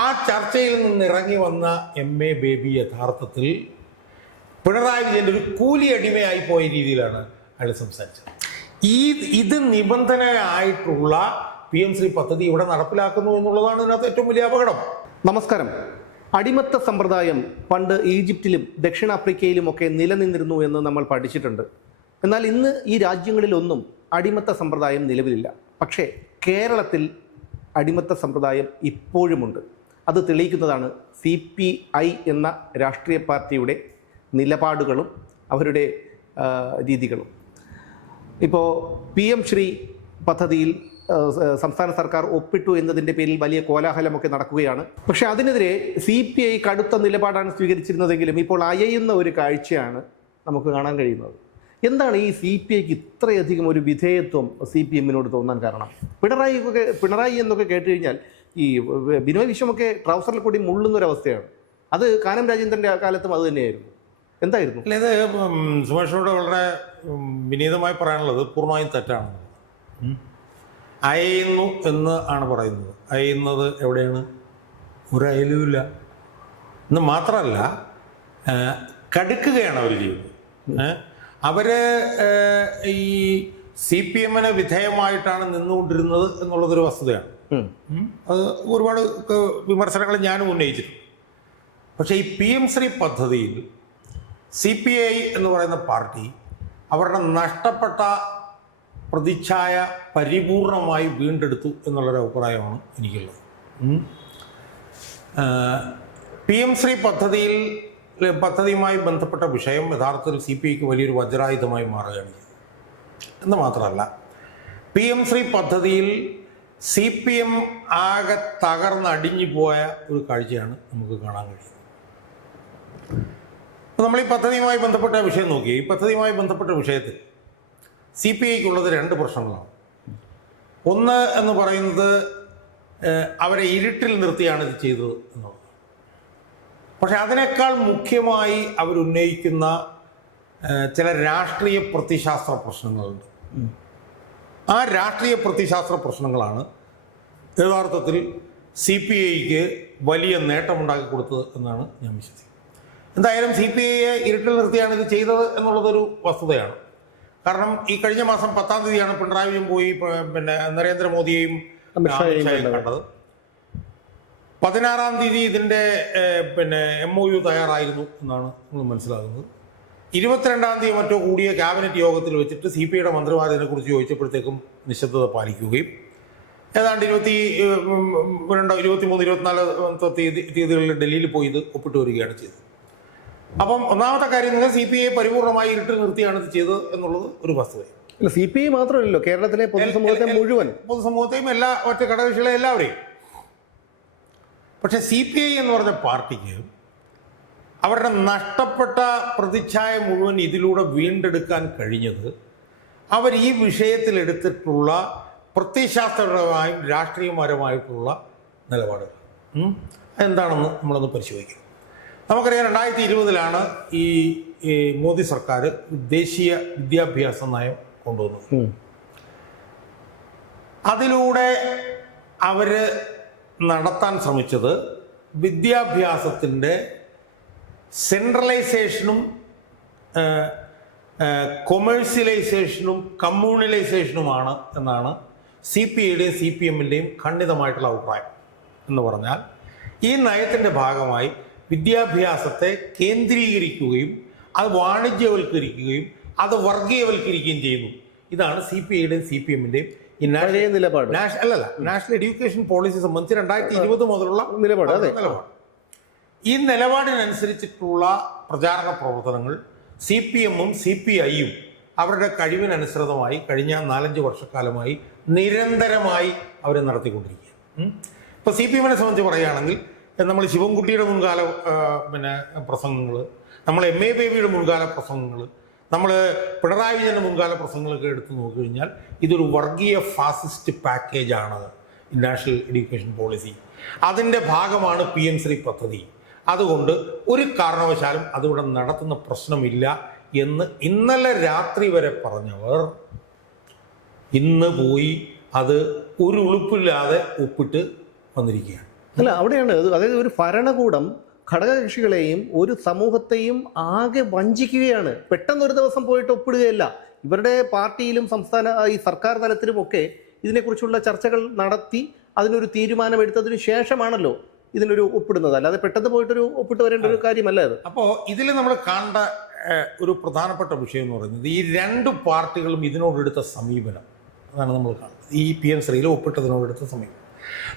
ആ ചർച്ചയിൽ നിന്ന് ഇറങ്ങി വന്ന എം എ ബേബി യഥാർത്ഥത്തിൽ പിണറായി വിജയൻ ഒരു കൂലി അടിമയായി പോയ രീതിയിലാണ് അയാൾ സംസാരിച്ചത്. ഈ ഇത് നിബന്ധനയായിട്ടുള്ള പി എം ശ്രീ പദ്ധതി ഇവിടെ നടപ്പിലാക്കുന്നു എന്നുള്ളതാണ് ഇതിനകത്ത് ഏറ്റവും വലിയ അപകടം. നമസ്കാരം. അടിമത്ത സമ്പ്രദായം പണ്ട് ഈജിപ്തിലും ദക്ഷിണാഫ്രിക്കയിലുമൊക്കെ നിലനിന്നിരുന്നു എന്ന് നമ്മൾ പഠിച്ചിട്ടുണ്ട്. എന്നാൽ ഇന്ന് ഈ രാജ്യങ്ങളിലൊന്നും അടിമത്ത സമ്പ്രദായം നിലവിലില്ല. പക്ഷേ കേരളത്തിൽ അടിമത്ത സമ്പ്രദായം ഇപ്പോഴുമുണ്ട്. അത് തെളിയിക്കുന്നതാണ് സി പി ഐ എന്ന രാഷ്ട്രീയ പാർട്ടിയുടെ നിലപാടുകളും അവരുടെ രീതികളും. ഇപ്പോൾ പി എം ശ്രീ പദ്ധതിയിൽ സംസ്ഥാന സർക്കാർ ഒപ്പിട്ടു എന്നതിന്റെ പേരിൽ വലിയ കോലാഹലമൊക്കെ നടക്കുകയാണ്. പക്ഷേ അതിനെതിരെ സി പി ഐ കടുത്ത നിലപാടാണ് സ്വീകരിച്ചിരുന്നതെങ്കിലും ഇപ്പോൾ അയയുന്ന ഒരു കാഴ്ചയാണ് നമുക്ക് കാണാൻ കഴിയുന്നത്. എന്താണ് ഈ സി പി ഐക്ക് ഇത്രയധികം ഒരു വിധേയത്വം സി പി എമ്മിനോട് തോന്നാൻ കാരണം? പിണറായി പിണറായി എന്നൊക്കെ കേട്ട് കഴിഞ്ഞാൽ ഈ ബിനോയ് വിശ്വമൊക്കെ ട്രൗസറിൽ കൂടി മുള്ളുന്നൊരവസ്ഥയാണ് അത് കാനം രാജേന്ദ്രന്റെ കാലത്തും അത് തന്നെയായിരുന്നു. എന്തായിരുന്നു? അല്ല ഇത് സുമേഷിനോട് വളരെ വിനീതമായി പറയാനുള്ളത് പൂർണമായും തെറ്റാണ്. അയയുന്നു എന്ന് ആണ് പറയുന്നത്. അയയുന്നത് എവിടെയാണ്? ഒരു അയലുമില്ല എന്ന് മാത്രമല്ല കടുക്കുകയാണ് അവർ ചെയ്യുന്നത്. അവർ ഈ സി പി എമ്മിന് വിധേയമായിട്ടാണ് നിന്നുകൊണ്ടിരുന്നത് എന്നുള്ളതൊരു വസ്തുതയാണ്. അത് ഒരുപാട് വിമർശനങ്ങൾ ഞാനും ഉന്നയിച്ചിട്ടുണ്ട്. പക്ഷേ ഈ പി എം ശ്രീ പദ്ധതിയിൽ സി പി ഐ എന്ന് പറയുന്ന പാർട്ടി അവരുടെ നഷ്ടപ്പെട്ട പ്രതിച്ഛായ പരിപൂർണമായി വീണ്ടെടുത്തു എന്നുള്ളൊരു അഭിപ്രായമാണ് എനിക്കുള്ളത്. പി എം ശ്രീ പദ്ധതിയിൽ പദ്ധതിയുമായി ബന്ധപ്പെട്ട വിഷയം യഥാർത്ഥത്തിൽ സി പി ഐക്ക് വലിയൊരു വജ്രായുധമായി മാറുകയാണ് ചെയ്തത്. എന്ന് മാത്രമല്ല പി എം ശ്രീ പദ്ധതിയിൽ സി പി എം ആകെ തകർന്നടിഞ്ഞു പോയ ഒരു കാഴ്ചയാണ് നമുക്ക് കാണാൻ കഴിയുന്നത്. അപ്പോൾ നമ്മൾ ഈ പദ്ധതിയുമായി ബന്ധപ്പെട്ട വിഷയം നോക്കി ഈ പദ്ധതിയുമായി ബന്ധപ്പെട്ട വിഷയത്തിൽ സി പി ഐക്കുള്ളത് രണ്ട് പ്രശ്നങ്ങളാണ്. ഒന്ന് എന്ന് പറയുന്നത് അവരെ ഇരുട്ടിൽ നിർത്തിയാണ് ഇത് ചെയ്തത് എന്നുള്ളത് പക്ഷെ അതിനേക്കാൾ മുഖ്യമായി അവരുന്നയിക്കുന്ന ചില രാഷ്ട്രീയ പ്രതിശാസ്ത്ര പ്രശ്നങ്ങളുണ്ട്. ആ രാഷ്ട്രീയ പ്രതിശാസ്ത്ര പ്രശ്നങ്ങളാണ് യഥാർത്ഥത്തിൽ സി പി ഐക്ക് വലിയ നേട്ടമുണ്ടാക്കി കൊടുത്തത് എന്നാണ് ഞാൻ വിശ്വസിക്കുന്നത്. എന്തായാലും സി പി ഐയെ ഇരുട്ടിൽ നിർത്തിയാണ് ഇത് ചെയ്തത് എന്നുള്ളതൊരു വസ്തുതയാണ്. കാരണം ഈ കഴിഞ്ഞ മാസം പത്താം തീയതിയാണ് പിണറായിയും പോയി പിന്നെ നരേന്ദ്രമോദിയെയും. കണ്ടത്. പതിനാറാം തീയതി ഇതിന്റെ പിന്നെ എം ഒ യു തയ്യാറായിരുന്നു എന്നാണ് നമ്മൾ മനസ്സിലാകുന്നത്. ഇരുപത്തിരണ്ടാം തീയതി മറ്റോ കൂടിയ ക്യാബിനറ്റ് യോഗത്തിൽ വെച്ചിട്ട് സി പി ഐയുടെ മന്ത്രിമാർ ഇതിനെക്കുറിച്ച് ചോദിച്ചപ്പോഴത്തേക്കും നിശബ്ദത പാലിക്കുകയും. ഏതാണ്ട് ഇരുപത്തി രണ്ടോ ഇരുപത്തി മൂന്ന് ഇരുപത്തിനാല് തീയതി തീയതികളിൽ ഡൽഹിയിൽ പോയി ഇത് ഒപ്പിട്ട് വരികയാണ് ചെയ്തത്. അപ്പം ഒന്നാമത്തെ കാര്യം നിങ്ങൾ സി പി ഐ പരിപൂർണമായി ഇരുട്ട് നിർത്തിയാണ് ഇത് ചെയ്തത് എന്നുള്ളത് ഒരു അല്ല സി പി ഐ മാത്രമല്ലല്ലോ കേരളത്തിലെ പൊതുസമൂഹത്തെ മുഴുവൻ. പൊതുസമൂഹത്തെയും എല്ലാ ഒറ്റ ഘടകകക്ഷികളെ എല്ലാവരെയും. പക്ഷെ സി പി ഐ എന്ന് പറഞ്ഞ പാർട്ടിക്ക് അവരുടെ നഷ്ടപ്പെട്ട പ്രതിച്ഛായ മുഴുവൻ ഇതിലൂടെ വീണ്ടെടുക്കാൻ കഴിഞ്ഞത് അവർ ഈ വിഷയത്തിലെടുത്തിട്ടുള്ള പ്രത്യയശാസ്ത്രപരമായും രാഷ്ട്രീയപരമായിട്ടുള്ള നിലപാടുകൾ. എന്താണെന്ന് നമ്മളൊന്ന് പരിശോധിക്കും. നമുക്കറിയാം രണ്ടായിരത്തി ഇരുപതിലാണ് ഈ മോദി സർക്കാർ ദേശീയ വിദ്യാഭ്യാസ നയം കൊണ്ടുവന്നത്. അതിലൂടെ അവർ നടത്താൻ ശ്രമിച്ചത് വിദ്യാഭ്യാസത്തിന്റെ സെൻട്രലൈസേഷനും കൊമേഴ്സ്യലൈസേഷനും കമ്മ്യൂണലൈസേഷനുമാണ് എന്നാണ് സി പി ഐയുടെയും സി പി എമ്മിന്റെയും ഖണ്ഡിതമായിട്ടുള്ള അഭിപ്രായം എന്ന് പറഞ്ഞാൽ ഈ നയത്തിന്റെ ഭാഗമായി വിദ്യാഭ്യാസത്തെ കേന്ദ്രീകരിക്കുകയും അത് വാണിജ്യവൽക്കരിക്കുകയും അത് വർഗീയവൽക്കരിക്കുകയും ചെയ്യുന്നു. ഇതാണ് സി പി ഐയുടെയും സി പി എമ്മിന്റെയും നിലപാട്. അല്ലല്ല നാഷണൽ എഡ്യൂക്കേഷൻ പോളിസി സംബന്ധിച്ച് രണ്ടായിരത്തി ഇരുപത് മുതലുള്ള നിലപാട്, അതെ. നിലപാട്. ഈ നിലപാടിനനുസരിച്ചിട്ടുള്ള പ്രചാരണ പ്രവർത്തനങ്ങൾ സി പി എമ്മും സി പി ഐയും അവരുടെ കഴിവിനനുസൃതമായി കഴിഞ്ഞ നാലഞ്ച് വർഷക്കാലമായി നിരന്തരമായി അവർ നടത്തിക്കൊണ്ടിരിക്കുക ഇപ്പോൾ സി പി എമ്മിനെ സംബന്ധിച്ച് പറയുകയാണെങ്കിൽ നമ്മൾ ശിവൻകുട്ടിയുടെ മുൻകാല പിന്നെ പ്രസംഗങ്ങൾ നമ്മൾ എം എ ബേബിയുടെ മുൻകാല പ്രസംഗങ്ങൾ നമ്മൾ പിണറായി വിജയന്റെ മുൻകാല പ്രസംഗങ്ങളൊക്കെ എടുത്തു നോക്കിക്കഴിഞ്ഞാൽ ഇതൊരു വർഗീയ ഫാസിസ്റ്റ് പാക്കേജാണ് നാഷണൽ എഡ്യൂക്കേഷൻ പോളിസി. അതിന്റെ ഭാഗമാണ് പി എം ശ്രീ പദ്ധതി. അതുകൊണ്ട് ഒരു കാരണവശാലും അതിവിടെ നടത്തുന്ന പ്രശ്നമില്ല എന്ന് ഇന്നലെ രാത്രി വരെ പറഞ്ഞവർ. ഇന്ന് പോയി അത് ഒരു ഉളുപ്പില്ലാതെ ഒപ്പിട്ട് വന്നിരിക്കുകയാണ്. അല്ല അവിടെയാണ് അതായത് ഒരു ഭരണകൂടം ഘടകകക്ഷികളെയും ഒരു സമൂഹത്തെയും ആകെ വഞ്ചിക്കുകയാണ്. പെട്ടെന്ന് ഒരു ദിവസം പോയിട്ട് ഒപ്പിടുകയല്ല. ഇവരുടെ പാർട്ടിയിലും സംസ്ഥാന ഈ സർക്കാർ തലത്തിലും ഒക്കെ ഇതിനെക്കുറിച്ചുള്ള ചർച്ചകൾ നടത്തി അതിനൊരു തീരുമാനമെടുത്തതിനു ശേഷമാണല്ലോ ഇതിനൊരു ഒപ്പിടുന്നത്. അല്ലാതെ പെട്ടെന്ന് പോയിട്ടൊരു ഒപ്പിട്ട് വരേണ്ട ഒരു കാര്യമല്ല അത്. അപ്പോൾ ഇതിൽ നമ്മൾ കാണേണ്ട ഏഹ്, ഒരു പ്രധാനപ്പെട്ട വിഷയം എന്ന് പറയുന്നത് ഈ രണ്ട് പാർട്ടികളും ഇതിനോടെടുത്ത സമീപനം. അതാണ് നമ്മൾ കാണുന്നത്. ഈ പി എം ശ്രീയിൽ ഒപ്പിട്ടതിനോടെടുത്ത സമീപനം.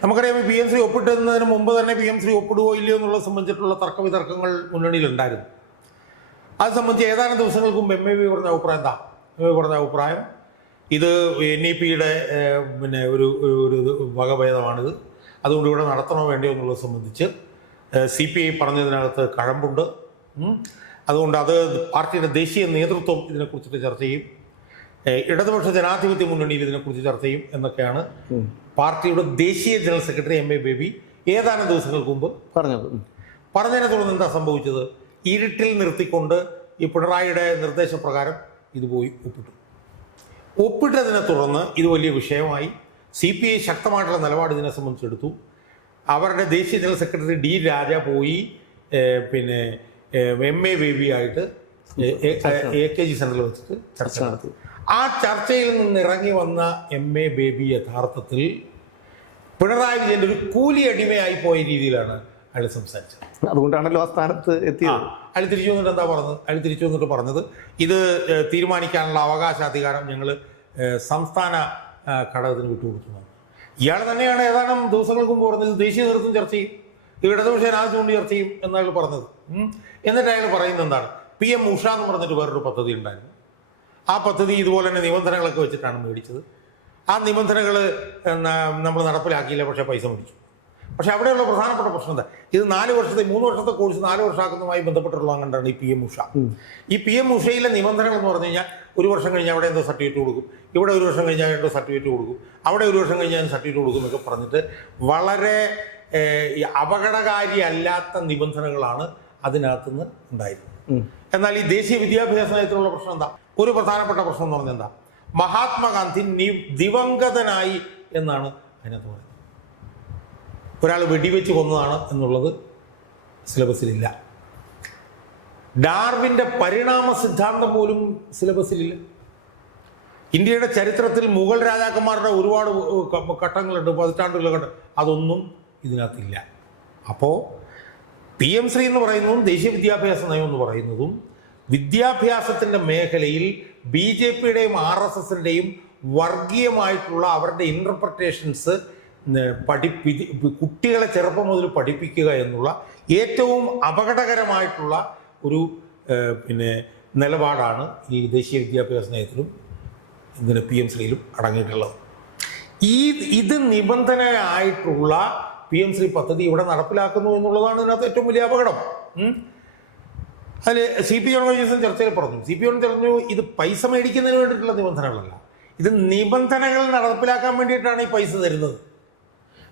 നമുക്കറിയാം പി എം ശ്രീ ഒപ്പിട്ടുന്നതിന് മുമ്പ് തന്നെ പി എം ശ്രീ ഒപ്പിടുവോ ഇല്ലയോ എന്നുള്ളത് സംബന്ധിച്ചിട്ടുള്ള തർക്ക വിതർക്കങ്ങൾ മുന്നണിയിലുണ്ടായിരുന്നു. അത് സംബന്ധിച്ച് ഏതാനും ദിവസങ്ങൾക്ക് മുമ്പ് എം എ വി പറഞ്ഞ അഭിപ്രായം എന്താ? എം എ വി പറഞ്ഞ അഭിപ്രായം ഇത് എൻ ഇ പിയുടെ പിന്നെ ഒരു- ഒരു വകഭേദമാണിത്. അതുകൊണ്ട് ഇവിടെ നടത്തണോ വേണ്ടയോ എന്നുള്ളത് സംബന്ധിച്ച് സി പി ഐ പറഞ്ഞതിനകത്ത് കഴമ്പുണ്ട്. അതുകൊണ്ട് അത് പാർട്ടിയുടെ ദേശീയ നേതൃത്വം ഇതിനെക്കുറിച്ചിട്ട് ചർച്ച ചെയ്യും. ഇടതുപക്ഷ ജനാധിപത്യ മുന്നണിയിൽ ഇതിനെക്കുറിച്ച് ചർച്ച ചെയ്യും എന്നൊക്കെയാണ് പാർട്ടിയുടെ ദേശീയ general secretary M A Baby ഏതാനും ദിവസങ്ങൾക്ക് മുമ്പ് പറഞ്ഞത്. പറഞ്ഞതിനെ തുടർന്ന് എന്താ സംഭവിച്ചത്? ഇരുട്ടിൽ നിർത്തിക്കൊണ്ട് ഈ പിണറായിയുടെ നിർദ്ദേശപ്രകാരം ഇത് പോയി ഒപ്പിട്ടു. ഒപ്പിട്ടതിനെ തുടർന്ന് ഇത് വലിയ വിഷയമായി സി പി ഐ ശക്തമായിട്ടുള്ള നിലപാട് ഇതിനെ സംബന്ധിച്ചെടുത്തു. അവരുടെ ദേശീയ ജനറൽ സെക്രട്ടറി ഡി രാജ പോയി പിന്നെ എം എ ബേബി ആയിട്ട് എ കെ ജി സെന്ററിൽ വെച്ചിട്ട് ചർച്ച നടത്തി. ആ ചർച്ചയിൽ നിന്ന് ഇറങ്ങി വന്ന എം എ ബേബി യഥാർത്ഥത്തിൽ പിണറായി വിജയന്റെ ഒരു കൂലി അടിമയായി പോയ രീതിയിലാണ് അയാൾ സംസാരിച്ചത്. അതുകൊണ്ടാണല്ലോ ആ സ്ഥാനത്ത് എത്തിയത്. അയാൾ തിരിച്ചു വന്നിട്ട് എന്താ പറഞ്ഞത്? അയാൾ തിരിച്ചു വന്നിട്ട് പറഞ്ഞത് ഇത് തീരുമാനിക്കാനുള്ള അവകാശാധികാരം ഞങ്ങൾ സംസ്ഥാന ഘടകത്തിന് വിട്ടുകൊടുക്കുന്നത്. ഇയാൾ തന്നെയാണ് ഏതാനും ദിവസങ്ങൾക്ക് മുമ്പ് പറഞ്ഞത് ദേശീയ നേതൃത്വം ചർച്ച ചെയ്യും ഇടതുപക്ഷ രാജ്യത്തുകൊണ്ട് ചർച്ച ചെയ്യും എന്നയാൾ പറഞ്ഞത്. എന്നിട്ട് അയാൾ പറയുന്നത് എന്താണ്? പി എം ഉഷ എന്ന് പറഞ്ഞിട്ട് വേറൊരു പദ്ധതി ഉണ്ടായിരുന്നു. ആ പദ്ധതി ഇതുപോലെ തന്നെ നിബന്ധനകളൊക്കെ വെച്ചിട്ടാണ് മേടിച്ചത്. ആ നിബന്ധനകൾ നമ്മൾ നടപ്പിലാക്കിയില്ല പക്ഷേ പൈസ മേടിച്ചു. പക്ഷെ അവിടെയുള്ള പ്രധാനപ്പെട്ട പ്രശ്നം എന്താ? ഇത് നാല് വർഷത്തെ മൂന്ന് വർഷത്തെ കോഴ്സ് നാല് വർഷമാക്കുന്നതുമായി ബന്ധപ്പെട്ടുള്ള കണ്ടാണ് ഈ പി എം ഉഷ. ഈ പി എം ഉഷയിലെ നിബന്ധനകൾ എന്ന് പറഞ്ഞു കഴിഞ്ഞാൽ ഒരു വർഷം കഴിഞ്ഞാൽ അവിടെ എന്തോ സർട്ടിഫിക്കറ്റ് കൊടുക്കും ഇവിടെ ഒരു വർഷം കഴിഞ്ഞാൽ എന്തോ സർട്ടിഫിക്കറ്റ് കൊടുക്കും അവിടെ ഒരു വർഷം കഴിഞ്ഞാൽ സർട്ടിഫിക്കറ്റ് കൊടുക്കും എന്നൊക്കെ പറഞ്ഞിട്ട് വളരെ ഏഹ്, അപകടകാരി അല്ലാത്ത നിബന്ധനകളാണ് അതിനകത്തുനിന്ന് ഉണ്ടായിരുന്നത്. എന്നാൽ ഈ ദേശീയ വിദ്യാഭ്യാസ നയത്തിലുള്ള പ്രശ്നം എന്താ? ഒരു പ്രധാനപ്പെട്ട പ്രശ്നം എന്ന് പറഞ്ഞാൽ എന്താ? മഹാത്മാഗാന്ധി ദിവംഗതനായി എന്നാണ് അതിനകത്ത് പറയുന്നത്. ഒരാൾ വെടിവെച്ച് കൊന്നതാണ് എന്നുള്ളത് സിലബസിലില്ല. ഡാർവിന്റെ പരിണാമ സിദ്ധാന്തം പോലും സിലബസിലില്ല. ഇന്ത്യയുടെ ചരിത്രത്തിൽ മുഗൾ രാജാക്കന്മാരുടെ ഒരുപാട് ഘട്ടങ്ങളുണ്ട് പതിറ്റാണ്ടുകളുടെ ഘട്ടം അതൊന്നും ഇതിനകത്തില്ല. അപ്പോൾ പി എം ശ്രീ എന്ന് പറയുന്നതും ദേശീയ വിദ്യാഭ്യാസ നയം എന്ന് പറയുന്നതും വിദ്യാഭ്യാസത്തിന്റെ മേഖലയിൽ ബി ജെ പിയുടെയും ആർ എസ് എസിന്റെയും വർഗീയമായിട്ടുള്ള അവരുടെ ഇന്റർപ്രട്ടേഷൻസ് പഠിപ്പി കുട്ടികളെ ചെറുപ്പം മുതൽ പഠിപ്പിക്കുക എന്നുള്ള ഏറ്റവും അപകടകരമായിട്ടുള്ള ഒരു പിന്നെ നിലപാടാണ് ഈ ദേശീയ വിദ്യാഭ്യാസ നയത്തിലും ഇതിന് പി എം ശ്രീയിലും അടങ്ങിയിട്ടുള്ളത്. ഈ ഇത് നിബന്ധനയായിട്ടുള്ള പി എം ശ്രീ പദ്ധതി ഇവിടെ നടപ്പിലാക്കുന്നു എന്നുള്ളതാണ് ഇതിനകത്ത് ഏറ്റവും വലിയ അപകടം. അതിൽ സി പി ജോൺ കഴിഞ്ഞ ചർച്ചയിൽ പറഞ്ഞു. സി പി ജോൺ പറഞ്ഞു ഇത് പൈസ മേടിക്കുന്നതിന് വേണ്ടിയിട്ടുള്ള നിബന്ധനകളല്ല. ഇത് നിബന്ധനകൾ നടപ്പിലാക്കാൻ വേണ്ടിയിട്ടാണ് ഈ പൈസ തരുന്നത്.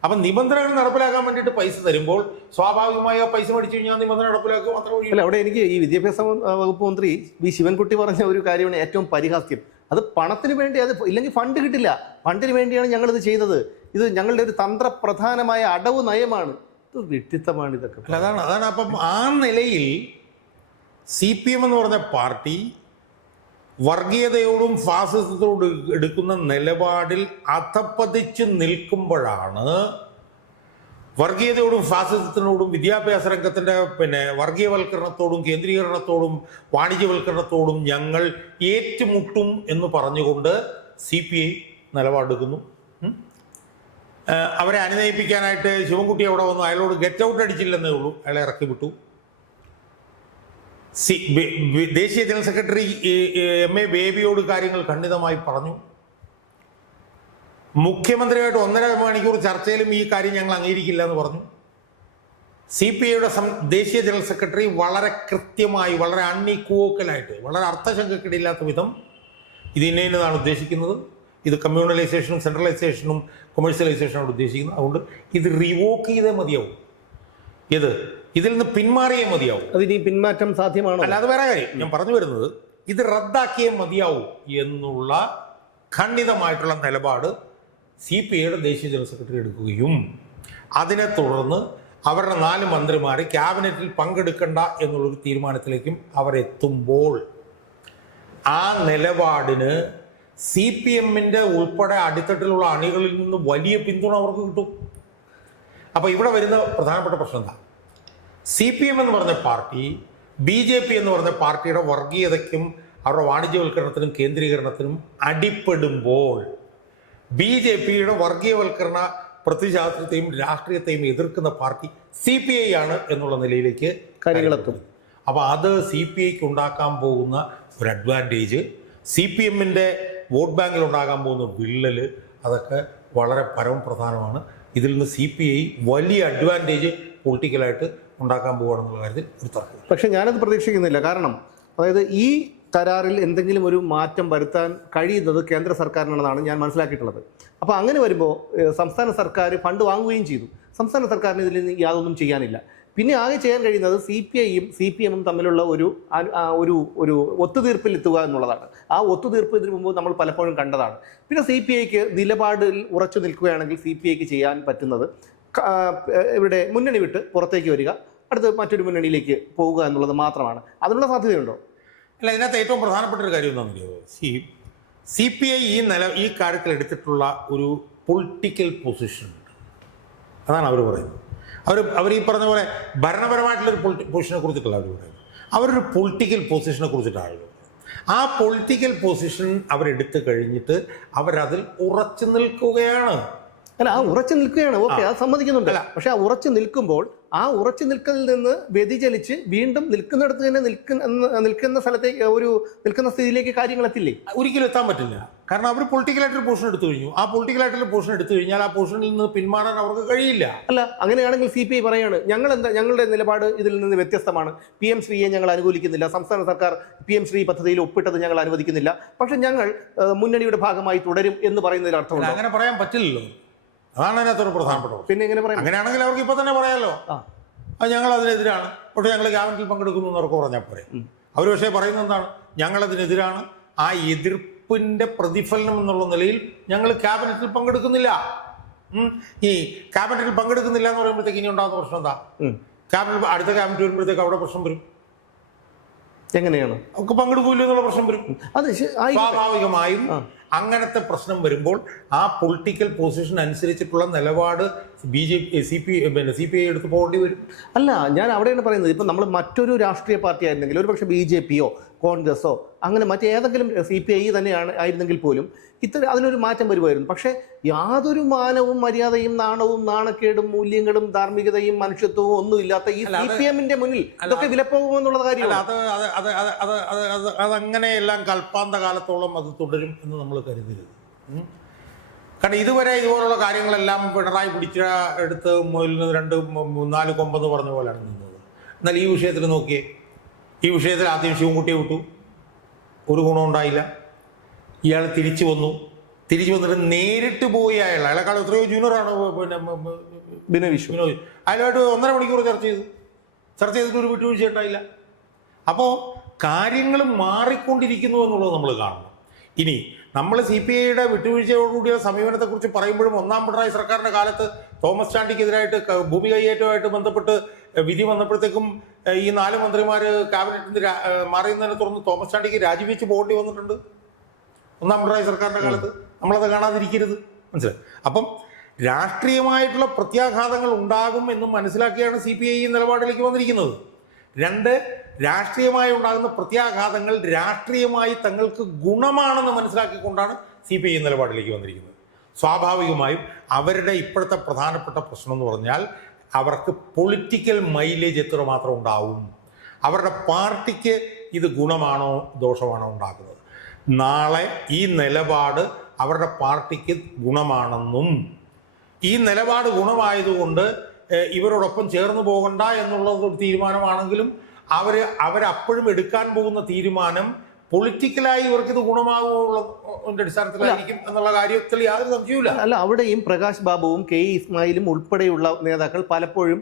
അപ്പം നിബന്ധനകൾ നടപ്പിലാക്കാൻ വേണ്ടിയിട്ട് പൈസ തരുമ്പോൾ സ്വാഭാവികമായി ആ പൈസ മേടിച്ചു കഴിഞ്ഞാൽ നിബന്ധന നടപ്പിലാക്കുക മാത്രമേ. അല്ല അവിടെ എനിക്ക് ഈ വിദ്യാഭ്യാസ വകുപ്പ് മന്ത്രി വി. ശിവൻകുട്ടി പറഞ്ഞ ഒരു കാര്യമാണ് ഏറ്റവും പരിഹാസ്യം. അത് പണത്തിന് വേണ്ടി അത് ഇല്ലെങ്കിൽ ഫണ്ട് കിട്ടില്ല. ഫണ്ടിന് വേണ്ടിയാണ് ഞങ്ങൾ ഇത് ചെയ്തത്. ഇത് ഞങ്ങളുടെ ഒരു തന്ത്രപ്രധാനമായ അടവ് നയമാണ്. ഇത് വിഡ്ഢിത്തമാണ് ഇതൊക്കെ അതാണ് അതാണ്. അപ്പം ആ നിലയിൽ സി പി എം എന്ന് പറഞ്ഞ പാർട്ടി വർഗീയതയോടും ഫാസിസത്തോടും എടുക്കുന്ന നിലപാടിൽ അധപ്പതിച്ച് നിൽക്കുമ്പോഴാണ് വർഗീയതയോടും ഫാസിസത്തിനോടും വിദ്യാഭ്യാസ രംഗത്തിന്റെ പിന്നെ വർഗീയവൽക്കരണത്തോടും കേന്ദ്രീകരണത്തോടും വാണിജ്യവൽക്കരണത്തോടും ഞങ്ങൾ ഏറ്റുമുട്ടും എന്ന് പറഞ്ഞുകൊണ്ട് സി പി ഐ നിലപാടെടുക്കുന്നു അവരെ അനുനയിപ്പിക്കാനായിട്ട് ശിവൻകുട്ടി അവിടെ വന്നു. അയാളോട് ഗെറ്റ് ഔട്ട് അടിച്ചില്ലെന്നേ ഉള്ളൂ. അയാളെ ഇറക്കി വിട്ടു. സി ദേശീയ ജനറൽ സെക്രട്ടറി എ- എ- ബേബിയോട് കാര്യങ്ങൾ ഖണ്ഡിതമായി പറഞ്ഞു. മുഖ്യമന്ത്രിയായിട്ട് ഒന്നര മണിക്കൂർ ചർച്ചയിലും ഈ കാര്യം ഞങ്ങൾ അംഗീകരിക്കില്ല എന്ന് പറഞ്ഞു സി പി ഐയുടെ ദേശീയ ജനറൽ സെക്രട്ടറി വളരെ കൃത്യമായി വളരെ അൺഈക്വോക്കലായിട്ട് വളരെ അർത്ഥശങ്കക്കിടയില്ലാത്ത വിധം ഇത് ഇന്ന ഇന്നതാണ് ഉദ്ദേശിക്കുന്നത്. ഇത് കമ്മ്യൂണലൈസേഷനും സെൻട്രലൈസേഷനും കൊമേഴ്സ്യലൈസേഷനാണ് ഉദ്ദേശിക്കുന്നത്. അതുകൊണ്ട് ഇത് റിവോക്ക് ചെയ്തേ മതിയാവും. ഇത് ഇതിൽ നിന്ന് പിന്മാറിയേ മതിയാവും. അതിനി പിന്മാറ്റം സാധ്യമാണോ? അല്ല അത് വേറെ കാര്യം. ഞാൻ പറഞ്ഞു വരുന്നത് ഇത് റദ്ദാക്കിയേ മതിയാവൂ എന്നുള്ള ഖണ്ഡിതമായിട്ടുള്ള നിലപാട് സി പി ഐയുടെ ദേശീയ ജനറൽ സെക്രട്ടറി എടുക്കുകയും അതിനെ തുടർന്ന് അവരുടെ നാല് മന്ത്രിമാർ ക്യാബിനറ്റിൽ പങ്കെടുക്കണ്ട എന്നുള്ളൊരു തീരുമാനത്തിലേക്കും അവരെത്തുമ്പോൾ ആ നിലപാടിന് സി പി എമ്മിന്റെ ഉൾപ്പെടെ അടിത്തട്ടിലുള്ള അണികളിൽ നിന്ന് വലിയ പിന്തുണ അവർക്ക് കിട്ടും. അപ്പോൾ ഇവിടെ വരുന്ന പ്രധാനപ്പെട്ട പ്രശ്നം എന്താ? സി പി എം എന്ന് പറഞ്ഞ പാർട്ടി ബി ജെ പി എന്ന് പറഞ്ഞ പാർട്ടിയുടെ വർഗീയതയ്ക്കും അവരുടെ വാണിജ്യവൽക്കരണത്തിനും കേന്ദ്രീകരണത്തിനും അടിപ്പെടുമ്പോൾ ബി ജെ പിയുടെ വർഗീയവൽക്കരണ പ്രതിശാസ്ത്രത്തെയും രാഷ്ട്രീയത്തെയും എതിർക്കുന്ന പാർട്ടി സി പി ഐ ആണ് എന്നുള്ള നിലയിലേക്ക് കാര്യങ്ങളെത്തും. അപ്പോൾ അത് സി പി ഐക്ക് ഉണ്ടാക്കാൻ പോകുന്ന ഒരു അഡ്വാന്റേജ് സി പി എമ്മിന്റെ വോട്ട് ബാങ്കിൽ ഉണ്ടാകാൻ പോകുന്ന വിള്ളൽ അതൊക്കെ വളരെ പരമപ്രധാനമാണ് ഇതിൽ നിന്ന് സി പി ഐ വലിയ അഡ്വാന്റേജ് പൊളിറ്റിക്കലായിട്ട് ഉണ്ടാക്കാൻ പോകുകയാണെന്നുള്ള കാര്യത്തിൽ ഒരു തർക്കം പക്ഷേ ഞാനത് പ്രതീക്ഷിക്കുന്നില്ല. കാരണം അതായത് ഈ കരാറിൽ എന്തെങ്കിലും ഒരു മാറ്റം വരുത്താൻ കഴിയുന്നത് കേന്ദ്ര സർക്കാരിനാണെന്നാണ് ഞാൻ മനസ്സിലാക്കിയിട്ടുള്ളത്. അപ്പോൾ അങ്ങനെ വരുമ്പോൾ സംസ്ഥാന സർക്കാർ ഫണ്ട് വാങ്ങുകയും ചെയ്തു. സംസ്ഥാന സർക്കാരിന് ഇതിൽ യാതൊന്നും ചെയ്യാനില്ല. പിന്നെ ആകെ ചെയ്യാൻ കഴിയുന്നത് സി പി ഐയും സി പി എമ്മും തമ്മിലുള്ള ഒരു ഒരു ഒരു ഒത്തുതീർപ്പിൽ എത്തുക എന്നുള്ളതാണ്. ആ ഒത്തുതീർപ്പ് ഇതിനു മുമ്പ് നമ്മൾ പലപ്പോഴും കണ്ടതാണ്. പിന്നെ സി പി ഐക്ക് നിലപാടിൽ ഉറച്ചു നിൽക്കുകയാണെങ്കിൽ സി പി ഐക്ക് ചെയ്യാൻ പറ്റുന്നത് ഇവിടെ മുന്നണി വിട്ട് പുറത്തേക്ക് വരിക. അടുത്ത് മറ്റൊരു മുന്നണിയിലേക്ക് പോവുക എന്നുള്ളത് മാത്രമാണ്. അതിനുള്ള സാധ്യതയുണ്ടോ? അല്ല ഇതിനകത്ത് ഏറ്റവും പ്രധാനപ്പെട്ട ഒരു കാര്യം സി സി പി ഐ ഈ നില ഈ കാര്യത്തിൽ എടുത്തിട്ടുള്ള ഒരു പൊളിറ്റിക്കൽ പൊസിഷൻ അതാണ് അവർ പറയുന്നത്. അവർ അവർ ഈ പറഞ്ഞ പോലെ ഭരണപരമായിട്ടുള്ളൊരു പൊളിറ്റി പൊസിഷനെ കുറിച്ചിട്ടല്ല അവർ പറയുന്നത്. അവരൊരു പൊളിറ്റിക്കൽ പൊസിഷനെ കുറിച്ചിട്ടാണ് അവർ ആ പൊളിറ്റിക്കൽ പൊസിഷൻ അവരെടുത്തു കഴിഞ്ഞിട്ട് അവരതിൽ ഉറച്ചു നിൽക്കുകയാണ്. അല്ല ആ ഉറച്ചു നിൽക്കുകയാണ്. ഓക്കെ അത് സമ്മതിക്കുന്നുണ്ട്. പക്ഷെ ആ ഉറച്ചു നിൽക്കുമ്പോൾ ആ ഉറച്ചു നിൽക്കലിൽ നിന്ന് വ്യതിചലിച്ച് വീണ്ടും നിൽക്കുന്നിടത്ത് തന്നെ നിൽക്കുന്ന നിൽക്കുന്ന സ്ഥലത്തേക്ക് ഒരു നിൽക്കുന്ന സ്ഥിതിയിലേക്ക് കാര്യങ്ങൾ എത്തില്ലേ? ഒരിക്കലും എത്താൻ പറ്റില്ല. കാരണം അവർ പൊളിറ്റിക്കലായിട്ടൊരു പോർഷൻ എടുത്തു കഴിഞ്ഞു. ആ പൊളിറ്റിക്കലായിട്ടൊരു പോർഷൻ എടുത്തു കഴിഞ്ഞാൽ ആ പോർഷനിൽ നിന്ന് പിന്മാറാൻ അവർക്ക് കഴിയില്ല. അല്ല അങ്ങനെയാണെങ്കിൽ സി പി ഐ പറയാണ് ഞങ്ങൾ എന്താ ഞങ്ങളുടെ നിലപാട് ഇതിൽ നിന്ന് വ്യത്യസ്തമാണ്. പി എം ശ്രീയെ ഞങ്ങൾ അനുകൂലിക്കുന്നില്ല. സംസ്ഥാന സർക്കാർ പി എം ശ്രീ പദ്ധതിയിൽ ഒപ്പിട്ടത് ഞങ്ങൾ അനുവദിക്കുന്നില്ല. പക്ഷെ ഞങ്ങൾ മുന്നണിയുടെ ഭാഗമായി തുടരും എന്ന് പറയുന്നതിൽ അർത്ഥമുണ്ടോ? അങ്ങനെ പറയാൻ പറ്റില്ലല്ലോ. അതാണ് അതിനകത്തൊരു പ്രധാനപ്പെട്ട പ്രശ്നം. പിന്നെ ഇങ്ങനെ പറയാം? അങ്ങനെയാണെങ്കിൽ അവർക്ക് ഇപ്പൊ തന്നെ പറയാമല്ലോ. അത് ഞങ്ങൾ അതിനെതിരാണ് പക്ഷേ ഞങ്ങൾ ക്യാബിനറ്റിൽ പങ്കെടുക്കുന്നു എന്ന് അവർക്ക് പറഞ്ഞാൽ പോരെ അവർ പക്ഷേ പറയുന്നത് എന്താണ്? ഞങ്ങളതിനെതിരാണ്. ആ എതിർപ്പിന്റെ പ്രതിഫലനം എന്നുള്ള നിലയിൽ ഞങ്ങൾ ക്യാബിനറ്റിൽ പങ്കെടുക്കുന്നില്ല. ഈ ക്യാബിനറ്റിൽ പങ്കെടുക്കുന്നില്ല എന്ന് പറയുമ്പോഴത്തേക്ക് ഇനി ഉണ്ടാകുന്ന പ്രശ്നം എന്താ. ക്യാബിനറ്റ് അടുത്ത ക്യാബിനറ്റ് വരുമ്പോഴത്തേക്ക് അവിടെ പ്രശ്നം വരും. എങ്ങനെയാണ്? ഒക്കെ പങ്കെടുക്കൂല എന്നുള്ള പ്രശ്നം വരും. അത് സ്വാഭാവികമായും അങ്ങനത്തെ പ്രശ്നം വരുമ്പോൾ ആ പൊളിറ്റിക്കൽ പൊസിഷൻ അനുസരിച്ചിട്ടുള്ള നിലപാട് ബി ജെ സി പി പിന്നെ സി പി ഐ എടുത്ത് പോകേണ്ടി വരും. അല്ല ഞാൻ അവിടെയാണ് പറയുന്നത്. ഇപ്പം നമ്മൾ മറ്റൊരു രാഷ്ട്രീയ പാർട്ടി ആയിരുന്നെങ്കിൽ ഒരു പക്ഷേ ബി ജെ പിയോ കോൺഗ്രസോ അങ്ങനെ മറ്റേതെങ്കിലും സി പി ഐ തന്നെയാണ് ആയിരുന്നെങ്കിൽ പോലും ഇത്ര അതിനൊരു മാറ്റം വരുമായിരുന്നു. പക്ഷേ യാതൊരു മാനവും മര്യാദയും നാണവും നാണക്കേടും മൂല്യങ്ങളും ധാർമ്മികതയും മനുഷ്യത്വവും ഒന്നും ഇല്ലാത്ത ഈ സി പി എമ്മിന്റെ മുന്നിൽ ഇതൊക്കെ വിലപ്പോകുമെന്നുള്ള കാര്യമാണ്. അത് അത് എല്ലാം കൽപ്പാന്ത കാലത്തോളം അത് തുടരും എന്ന് നമ്മൾ കരുതരുത്. കാരണം ഇതുവരെ ഇതുപോലുള്ള കാര്യങ്ങളെല്ലാം പിണറായി പിടിച്ച എടുത്ത് മുതൽ നിന്ന് രണ്ട് നാല് കൊമ്പെന്ന് പറഞ്ഞ പോലെയാണ് നിന്നത്. എന്നാൽ ഈ വിഷയത്തിൽ നോക്കിയേ ഈ വിഷയത്തിൽ ആദ്യം ശിവൻകുട്ടിയെ വിട്ടു. ഒരു ഗുണം ഉണ്ടായില്ല. ഇയാൾ തിരിച്ചു വന്നു. തിരിച്ചു വന്നിട്ട് നേരിട്ട് പോയി അയാൾ അയാളെക്കാൾ എത്രയോ ജൂനിയറാണ് പിന്നെ മ- മ- ബിനോ വിശ്വ. വിനോദ് അയാളുമായിട്ട് ഒന്നര മണിക്കൂർ ചർച്ച ചെയ്തു. ചർച്ച ചെയ്തിട്ട് ഒരു വിട്ടുവീഴ്ച ഉണ്ടായില്ല. അപ്പോൾ കാര്യങ്ങൾ മാറിക്കൊണ്ടിരിക്കുന്നു എന്നുള്ളത് നമ്മൾ കാണണം. ഇനി നമ്മൾ സി പി ഐയുടെ വിട്ടുവീഴ്ചയോടുകൂടിയ സമീപനത്തെക്കുറിച്ച് പറയുമ്പോഴും ഒന്നാം പിണറായി സർക്കാരിന്റെ കാലത്ത് തോമസ് ചാണ്ടിക്കെതിരായിട്ട് ഭൂമി കൈയേറ്റവുമായിട്ട് ബന്ധപ്പെട്ട് വിധി വന്നപ്പോഴത്തേക്കും ഈ നാല് മന്ത്രിമാർ ക്യാബിനറ്റിൽ മാറിയതിനെ തുടർന്ന് തോമസ് ചാണ്ടിക്ക് രാജിവെച്ച് പോകേണ്ടി വന്നിട്ടുണ്ട്. ഒന്നാം പിണറായി സർക്കാരിന്റെ കാലത്ത്. നമ്മളത് കാണാതിരിക്കരുത്. മനസ്സിലായി? അപ്പം രാഷ്ട്രീയമായിട്ടുള്ള പ്രത്യാഘാതങ്ങൾ ഉണ്ടാകും എന്ന് മനസ്സിലാക്കിയാണ് സി പി ഐ ഈ നിലപാടിലേക്ക് വന്നിരിക്കുന്നത്. രണ്ട് രാഷ്ട്രീയമായി ഉണ്ടാകുന്ന പ്രത്യാഘാതങ്ങൾ രാഷ്ട്രീയമായി തങ്ങൾക്ക് ഗുണമാണെന്ന് മനസ്സിലാക്കിക്കൊണ്ടാണ് സി പി ഐ നിലപാടിലേക്ക് വന്നിരിക്കുന്നത്. സ്വാഭാവികമായും അവരുടെ ഇപ്പോഴത്തെ പ്രധാനപ്പെട്ട പ്രശ്നം എന്ന് പറഞ്ഞാൽ അവർക്ക് പൊളിറ്റിക്കൽ മൈലേജ് എത്രമാത്രം ഉണ്ടാവും? അവരുടെ പാർട്ടിക്ക് ഇത് ഗുണമാണോ ദോഷമാണോ ഉണ്ടാക്കുന്നത്? നാളെ ഈ നിലപാട് അവരുടെ പാർട്ടിക്ക് ഗുണമാണെന്നും ഈ നിലപാട് ഗുണമായതുകൊണ്ട് ഇവരോടൊപ്പം ചേർന്ന് പോകണ്ട എന്നുള്ളത് ഒരു തീരുമാനമാണെങ്കിലും അവർ അവരപ്പോഴും എടുക്കാൻ പോകുന്ന തീരുമാനം പൊളിറ്റിക്കലായി ഇവർക്ക് ഇത് അടിസ്ഥാനത്തിലായിരിക്കും എന്നുള്ള കാര്യത്തിൽ യാതൊരു സംശയവുമില്ല. അല്ല അവിടെയും പ്രകാശ് ബാബുവും കെ ഇസ്മായിലും ഉൾപ്പെടെയുള്ള നേതാക്കൾ പലപ്പോഴും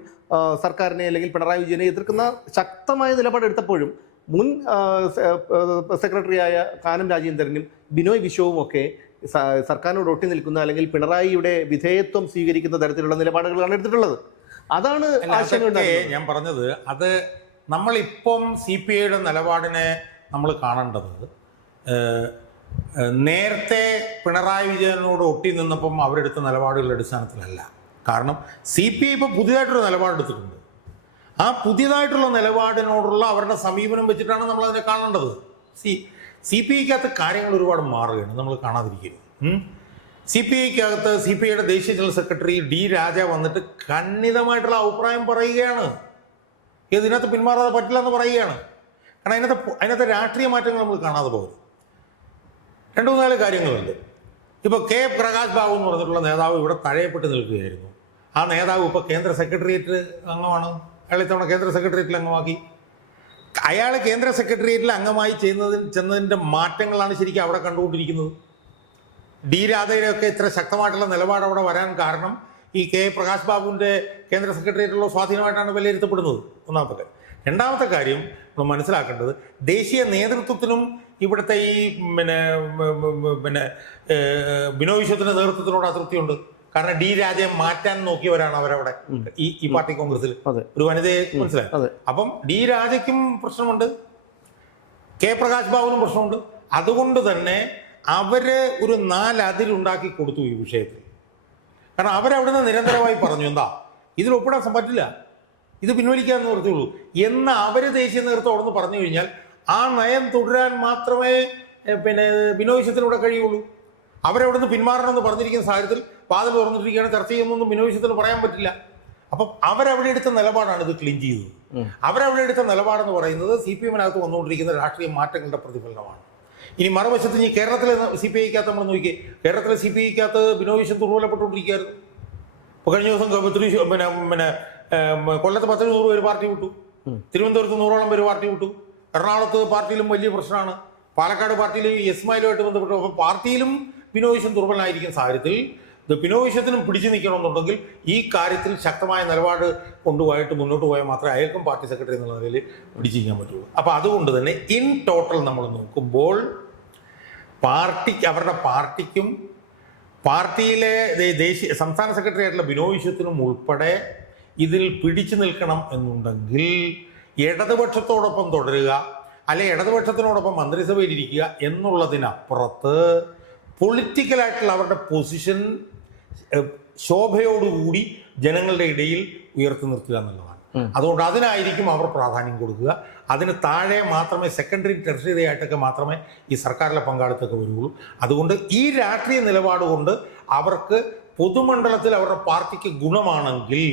സർക്കാരിനെ അല്ലെങ്കിൽ പിണറായി വിജയനെ എതിർക്കുന്ന ശക്തമായ നിലപാടെടുത്തപ്പോഴും മുൻ സെക്രട്ടറിയായ കാനം രാജേന്ദ്രനും ബിനോയ് വിശ്വവും ഒക്കെ സർക്കാരിനോട് ഒട്ടി നിൽക്കുന്ന അല്ലെങ്കിൽ പിണറായിയുടെ വിധേയത്വം സ്വീകരിക്കുന്ന തരത്തിലുള്ള നിലപാടുകളാണ് എടുത്തിട്ടുള്ളത്. അതാണ്. ഞാൻ പറഞ്ഞത് അത് നമ്മളിപ്പം സി പി ഐയുടെ നിലപാടിനെ നമ്മൾ കാണേണ്ടത് നേരത്തെ പിണറായി വിജയനോട് ഒട്ടി നിന്നപ്പം അവരെടുത്ത നിലപാടുകളുടെ അടിസ്ഥാനത്തിലല്ല. കാരണം സി പി ഐ ഇപ്പോൾ പുതിയതായിട്ടൊരു നിലപാടെടുത്തിട്ടുണ്ട്. ആ പുതിയതായിട്ടുള്ള നിലപാടിനോടുള്ള അവരുടെ സമീപനം വെച്ചിട്ടാണ് നമ്മൾ അതിനെ കാണേണ്ടത്. സി സി പി ഐക്കകത്ത് കാര്യങ്ങൾ ഒരുപാട് മാറുകയാണ്. നമ്മൾ കാണാതിരിക്കരുത്. സി പി ഐക്കകത്ത് സി പി ഐയുടെ ദേശീയ ജനറൽ സെക്രട്ടറി ഡി രാജ വന്നിട്ട് ഖണ്ഡിതമായിട്ടുള്ള അഭിപ്രായം പറയുകയാണ്. ഇതിനകത്ത് പിന്മാറാതെ പറ്റില്ല എന്ന് പറയുകയാണ്. കാരണം അതിനകത്ത് അതിനകത്ത് രാഷ്ട്രീയ മാറ്റങ്ങൾ നമ്മൾ കാണാതെ പോകും രണ്ടു മൂന്നാൽ കാര്യങ്ങളുണ്ട്. ഇപ്പോൾ കെ. പ്രകാശ് ബാബു എന്ന് പറഞ്ഞിട്ടുള്ള നേതാവ് ഇവിടെ തഴയപ്പെട്ട് നിൽക്കുകയായിരുന്നു. ആ നേതാവ് ഇപ്പോൾ കേന്ദ്ര സെക്രട്ടേറിയറ്റ് അംഗമാണ്. അയാൾ ഇത്തവണ കേന്ദ്ര സെക്രട്ടേറിയറ്റിൽ അംഗമാക്കി. അയാൾ കേന്ദ്ര സെക്രട്ടേറിയറ്റിൽ അംഗമായി ചെന്നതിൽ ചെന്നതിന്റെ മാറ്റങ്ങളാണ് ശരിക്കും അവിടെ കണ്ടുകൊണ്ടിരിക്കുന്നത്. ഡി രാധയുടെ ഒക്കെ ഇത്ര ശക്തമായിട്ടുള്ള നിലപാട് അവിടെ വരാൻ കാരണം ഈ കെ പ്രകാശ് ബാബുവിന്റെ കേന്ദ്ര സെക്രട്ടേറിയറ്റിലുള്ള സ്വാധീനമായിട്ടാണ് വിലയിരുത്തപ്പെടുന്നത്. ഒന്നാമത്തെ. രണ്ടാമത്തെ കാര്യം നമ്മൾ മനസ്സിലാക്കേണ്ടത് ദേശീയ നേതൃത്വത്തിനും ഇവിടുത്തെ ഈ പിന്നെ പിന്നെ ബിനോയ് വിശ്വത്തിന്റെ നേതൃത്വത്തിനോട് അതൃപ്തിയുണ്ട്. കാരണം ഡി രാജയെ മാറ്റാൻ നോക്കിയവരാണ് അവരവിടെ. ഈ ഈ പാർട്ടി കോൺഗ്രസിൽ. ഒരു വനിതയെ മനസ്സിലായി? അപ്പം ഡി രാജയ്ക്കും പ്രശ്നമുണ്ട്. കെ പ്രകാശ് ബാബുവിനും പ്രശ്നമുണ്ട്. അതുകൊണ്ട് തന്നെ അവർ ഒരു നാലതിരുണ്ടാക്കി കൊടുത്തു ഈ വിഷയത്തിൽ. കാരണം അവരവിടുന്ന് നിരന്തരമായി പറഞ്ഞു എന്താ? ഇതിൽ ഒപ്പിടാൻ പറ്റില്ല. ഇത് പിൻവലിക്കാമെന്ന് നിർത്തിയുള്ളൂ എന്ന് അവർ ദേശീയ നേതൃത്വം അവിടെ നിന്ന് പറഞ്ഞു കഴിഞ്ഞാൽ ആ നയം തുടരാൻ മാത്രമേ പിന്നെ ബിനോവിശ്യത്തിലൂടെ കഴിയുള്ളൂ. അവരവിടുന്ന് പിന്മാറണമെന്ന് പറഞ്ഞിരിക്കുന്ന സാഹചര്യത്തിൽ വാതിൽ തുറന്നിട്ടിരിക്കുകയാണ്. ചർച്ച ചെയ്യുന്നൊന്നും ബിനോവിശ്യത്തിന് പറയാൻ പറ്റില്ല. അപ്പം അവരവിടെ എടുത്ത നിലപാടാണ് ഇത് ക്ലീൻ ചെയ്തത്. അവരവിടെ എടുത്ത നിലപാടെന്ന് പറയുന്നത് സി പി എമ്മിനകത്ത് വന്നുകൊണ്ടിരിക്കുന്ന രാഷ്ട്രീയ മാറ്റങ്ങളുടെ പ്രതിഫലനമാണ്. ഇനി മറുവശത്ത് ഇനി കേരളത്തിലെ സി പി ഐക്കകത്ത് നമ്മൾ നോക്കിയേ കേരളത്തിലെ സി പി ഐക്കകത്ത് ബിനോവിശ്യം ദുർബലപ്പെട്ടുകൊണ്ടിരിക്കുകയായിരുന്നു ഇപ്പോൾ കഴിഞ്ഞ ദിവസം ഒത്തിരി തൃശ്ശൂർ പിന്നെ പിന്നെ കൊല്ലത്ത് പത്ത് നൂറ് പേര് പാർട്ടി വിട്ടു. തിരുവനന്തപുരത്ത് നൂറോളം പേര് പാർട്ടി വിട്ടു. എറണാകുളത്ത് പാർട്ടിയിലും വലിയ പ്രശ്നമാണ്. പാലക്കാട് പാർട്ടിയിൽ എസ്മായിലുമായിട്ട് ബന്ധപ്പെട്ടു അപ്പോൾ പാർട്ടിയിലും ബിനോവിശ്യം ദുർബലനായിരിക്കുന്ന സാഹചര്യത്തിൽ ഇത് ബിനോവിശ്യത്തിനും പിടിച്ചു നിൽക്കണമെന്നുണ്ടെങ്കിൽ ഈ കാര്യത്തിൽ ശക്തമായ നിലപാട് കൊണ്ടുപോയിട്ട് മുന്നോട്ട് പോയാൽ മാത്രമേ അയാൾക്കും പാർട്ടി സെക്രട്ടറി എന്നുള്ള നിലയിൽ പിടിച്ചു നീക്കാൻ പറ്റുള്ളൂ. അപ്പോൾ അതുകൊണ്ട് തന്നെ ഇൻ ടോട്ടൽ നമ്മൾ നോക്കുമ്പോൾ പാർട്ടിക്ക് അവരുടെ പാർട്ടിക്കും പാർട്ടിയിലെ ദേശീയ സംസ്ഥാന സെക്രട്ടറി ആയിട്ടുള്ള ബിനോയ് ഉൾപ്പെടെ ഇതിൽ പിടിച്ചു നിൽക്കണം എന്നുണ്ടെങ്കിൽ ഇടതുപക്ഷത്തോടൊപ്പം തുടരുക അല്ലെ ഇടതുപക്ഷത്തിനോടൊപ്പം മന്ത്രിസഭയിലിരിക്കുക എന്നുള്ളതിനപ്പുറത്ത് പൊളിറ്റിക്കലായിട്ടുള്ള അവരുടെ പൊസിഷൻ ശോഭയോടുകൂടി ജനങ്ങളുടെ ഇടയിൽ ഉയർത്തി നിർത്തുക എന്നുള്ളതാണ്. അതുകൊണ്ട് അതിനായിരിക്കും അവർ പ്രാധാന്യം കൊടുക്കുക. അതിന് താഴെ മാത്രമേ സെക്കൻഡറി ടെറിഷറി ആയിട്ടൊക്കെ മാത്രമേ ഈ സർക്കാരിലെ പങ്കാളിത്തമൊക്കെ വരുള്ളൂ. അതുകൊണ്ട് ഈ രാഷ്ട്രീയ നിലപാട് കൊണ്ട് അവർക്ക് പൊതുമണ്ഡലത്തിൽ അവരുടെ പാർട്ടിക്ക് ഗുണമാണെങ്കിൽ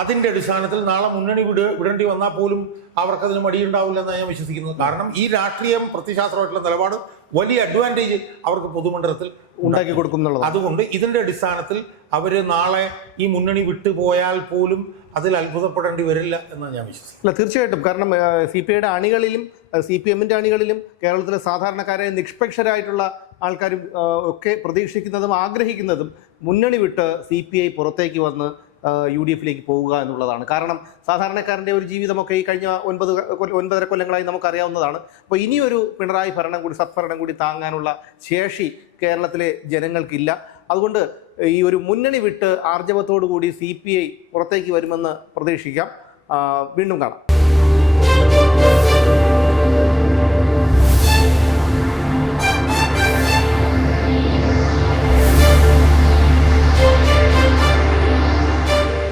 അതിന്റെ അടിസ്ഥാനത്തിൽ നാളെ മുന്നണി വിട വിടേണ്ടി വന്നാൽ പോലും അവർക്കതിന് മടിയുണ്ടാവില്ലെന്നാണ് ഞാൻ വിശ്വസിക്കുന്നത്. കാരണം ഈ രാഷ്ട്രീയം പ്രത്യശാസ്ത്രമായിട്ടുള്ള നിലപാട് വലിയ അഡ്വാന്റേജ് അവർക്ക് പൊതുമണ്ഡലത്തിൽ ഉണ്ടാക്കി കൊടുക്കുന്നുള്ളത് അതുകൊണ്ട് ഇതിന്റെ അടിസ്ഥാനത്തിൽ അവർ നാളെ ഈ മുന്നണി വിട്ടുപോയാൽ പോലും അതിൽ അത്ഭുതപ്പെടേണ്ടി വരില്ല എന്ന് ഞാൻ വിശ്വസിക്കുന്നു അല്ല തീർച്ചയായിട്ടും. കാരണം സി പി ഐയുടെ അണികളിലും സി പി എമ്മിന്റെ അണികളിലും കേരളത്തിലെ സാധാരണക്കാരായ നിഷ്പക്ഷരായിട്ടുള്ള ആൾക്കാരും ഒക്കെ പ്രതീക്ഷിക്കുന്നതും ആഗ്രഹിക്കുന്നതും മുന്നണി വിട്ട് സി പി ഐ പുറത്തേക്ക് വന്ന് യു ഡി എഫിലേക്ക് പോവുക എന്നുള്ളതാണ്. കാരണം സാധാരണക്കാരന്റെ ഒരു ജീവിതമൊക്കെ ഈ കഴിഞ്ഞ ഒൻപത് ഒൻപതര കൊല്ലങ്ങളായി നമുക്കറിയാവുന്നതാണ്. അപ്പോൾ ഇനിയൊരു പിണറായി ഭരണം കൂടി സത്ഭരണം കൂടി താങ്ങാനുള്ള ശേഷി കേരളത്തിലെ ജനങ്ങൾക്കില്ല. അതുകൊണ്ട് ഈ ഒരു മുന്നണി വിട്ട് ആർജവത്തോടു കൂടി സി പി ഐ പുറത്തേക്ക് വരുമെന്ന് പ്രതീക്ഷിക്കാം. വീണ്ടും കാണാം.